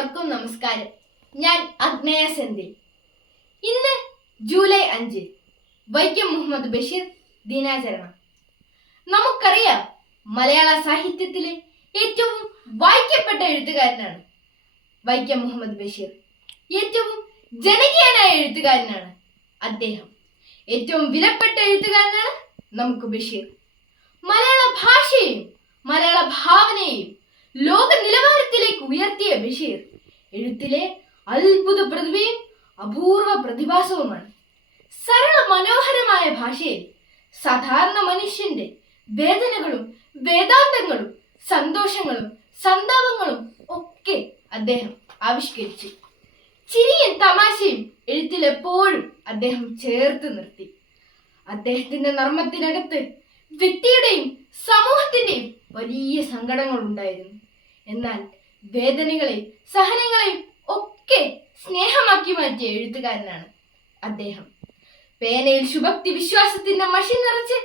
എല്ലാവർക്കും നമസ്കാരം. ഞാൻ അഗ്നയ സെന്തിൽ. ഇന്ന് ജൂലൈ 5 വൈക്കം മുഹമ്മദ് ബഷീർ ദിനാചരണം. നമുക്കറിയാം, മലയാള സാഹിത്യത്തിലെ ഏറ്റവും വായിക്കപ്പെട്ട എഴുത്തുകാരനാണ് വൈക്കം മുഹമ്മദ് ബഷീർ. ഏറ്റവും ജനകീയനായ എഴുത്തുകാരനാണ് അദ്ദേഹം. ഏറ്റവും വിലപ്പെട്ട എഴുത്തുകാരനാണ് നമുക്ക് ബഷീർ. മലയാള ഭാഷയെയും മലയാള ഭാവനയെയും ലോക നിലവാരത്തിലേക്ക് ഉയർത്തിയ ബഷീർ എഴുത്തിലെ അത്ഭുത പ്രതിഭയും അപൂർവ പ്രതിഭാസവുമാണ്. സരള മനോഹരമായ ഭാഷയിൽ സാധാരണ മനുഷ്യന്റെ വേദനകളും വേദാന്തങ്ങളും സന്തോഷങ്ങളും സന്താപങ്ങളും ഒക്കെ അദ്ദേഹം ആവിഷ്കരിച്ചു. ചിരിയും തമാശയും എഴുത്തിൽ എപ്പോഴും അദ്ദേഹം ചേർത്ത് നിർത്തി. അദ്ദേഹത്തിന്റെ നർമ്മത്തിനകത്ത് വ്യക്തിയുടെയും സമൂഹത്തിന്റെയും വലിയ സങ്കടങ്ങൾ ഉണ്ടായിരുന്നു. എന്നാൽ വേദനകളെയും സഹനങ്ങളെയും ഒക്കെ സ്നേഹമാക്കി മാറ്റിയ എഴുത്തുകാരനാണ് അദ്ദേഹം. പേനയിൽ ശുഭക്തി വിശ്വാസത്തിന്റെ മഷി നിറച്ച്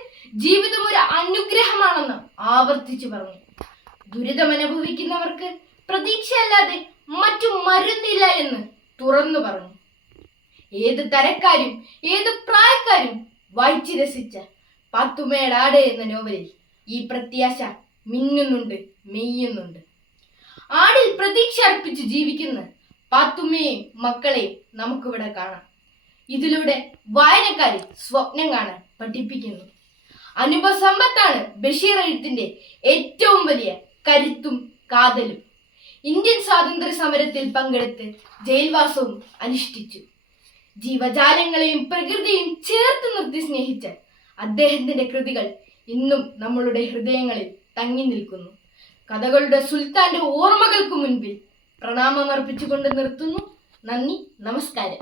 ജീവിതം ഒരു അനുഗ്രഹമാണെന്ന് ആവർത്തിച്ചു പറഞ്ഞു. ദുരിതമനുഭവിക്കുന്നവർക്ക് പ്രതീക്ഷയല്ലാതെ മറ്റു മരുന്നില്ല എന്ന് തുറന്നു പറഞ്ഞു. ഏത് തരക്കാരും ഏത് പ്രായക്കാരും വായിച്ചു രസിച്ച പാത്തുമ്മയുടെ ആട് എന്ന നോവലിൽ ഈ പ്രത്യാശ മിന്നുന്നുണ്ട്, മെയ്യുന്നുണ്ട്. ആടിൽ പ്രതീക്ഷ അർപ്പിച്ച് ജീവിക്കുന്ന പാത്തുമ്മയെയും മക്കളെയും നമുക്കിവിടെ കാണാം. ഇതിലൂടെ വായനക്കാരെ സ്വപ്നം കാണാൻ പഠിപ്പിക്കുന്നു. അനുഭവ സമ്പത്താണ് ബഷീർ എഴുത്തിന്റെ ഏറ്റവും വലിയ കരുത്തും കാതലും. ഇന്ത്യൻ സ്വാതന്ത്ര്യ സമരത്തിൽ പങ്കെടുത്ത് ജയിൽവാസവും അനുഷ്ഠിച്ചു. ജീവജാലങ്ങളെയും പ്രകൃതിയും ചേർത്ത് നിർത്തി സ്നേഹിച്ച അദ്ദേഹത്തിന്റെ കൃതികൾ ഇന്നും നമ്മളുടെ ഹൃദയങ്ങളിൽ തങ്ങി നിൽക്കുന്നു. കഥകളുടെ സുൽത്താന്റെ ഓർമ്മകൾക്ക് മുൻപിൽ പ്രണാമമർപ്പിച്ചുകൊണ്ട് നിർത്തുന്നു. നന്ദി, നമസ്കാരം.